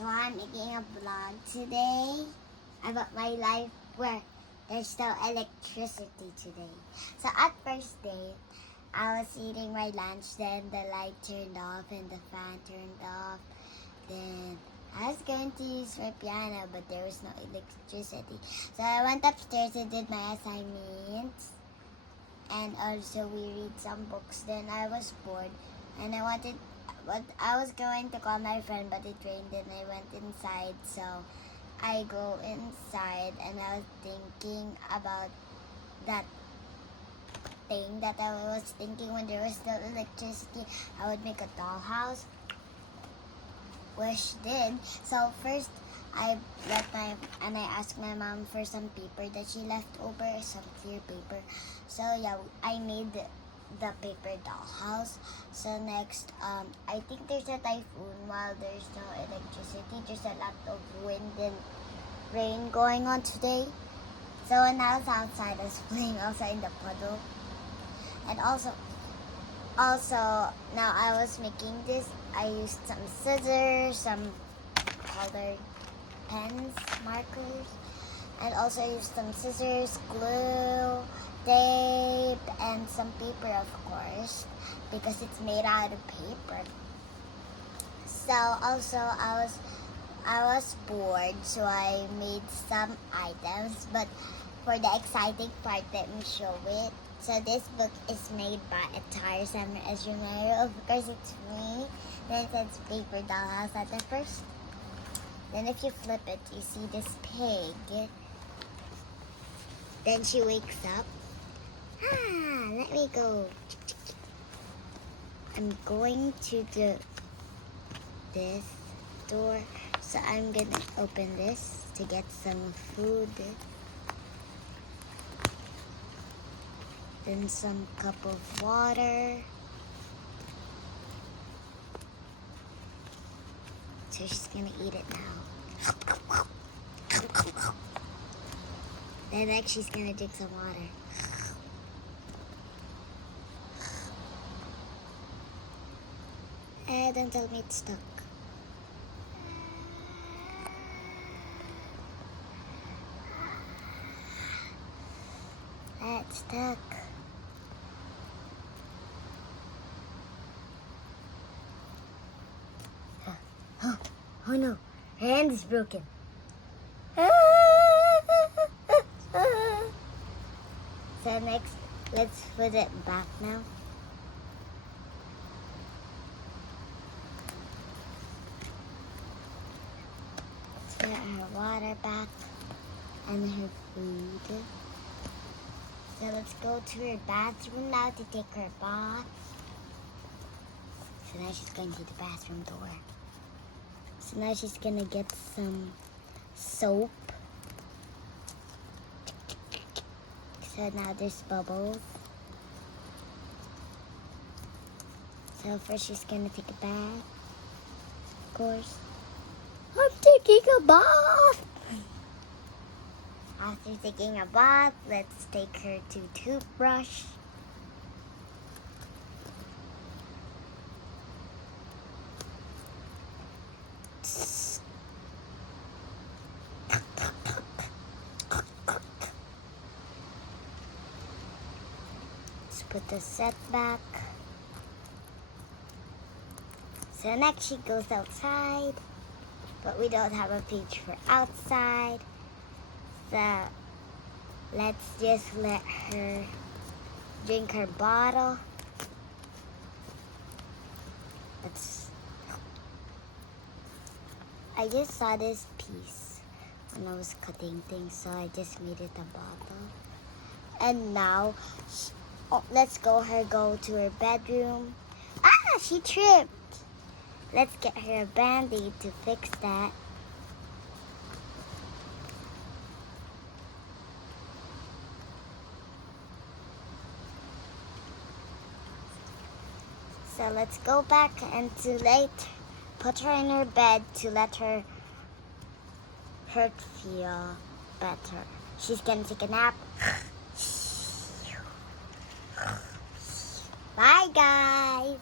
So I'm making a vlog today about my life where there's no electricity today. So at first day, I was eating my lunch, then the light turned off and the fan turned off. Then I was going to use my piano, but there was no electricity. So I went upstairs and did my assignments. And also we read some books. Then I was bored and I was going to call my friend, but it rained and I went inside. So I go inside and I was thinking about that thing that I was thinking when there was still electricity. I would make a dollhouse, which did. So first I asked my mom for some paper that she left over, some clear paper. So yeah, I made the paper dollhouse. So next, I think there's a typhoon while there's no electricity. There's a lot of wind and rain going on today. So when I was outside, I was playing also in the puddle. And also now I was making this. I used some scissors, some colored pens, markers, and also used some scissors, glue, tape, and some paper, of course, because it's made out of paper. So also I was bored, so I made some items, but for the exciting part, let me show it. So this book is made by Attire Summer as you know. Of course, it's me. Then it says paper dollhouse at the first. Then if you flip it, you see this pig. Then she wakes up. Let me go. I'm going to this door. So I'm gonna open this to get some food. Then some cup of water. So she's gonna eat it now. Then next she's gonna drink some water. Don't tell me it's stuck. It's stuck. Oh no, her hand is broken. So next, let's put it back now. Let's put her water back and her food. So let's go to her bathroom now to take her bath. So now she's going to the bathroom door. So now she's gonna get some soap. So now there's bubbles. So first she's gonna take a bath. Of course. I'm taking a bath! After taking a bath, let's take her to toothbrush. Let's put the set back. So next she goes outside, but we don't have a page for outside. So let's just let her drink her bottle. I just saw this piece when I was cutting things, so I just made it a bottle. And now, let's go to her bedroom. She tripped. Let's get her a Band-Aid to fix that. So let's go back and put her in her bed to let her feel better. She's gonna take a nap. Bye guys.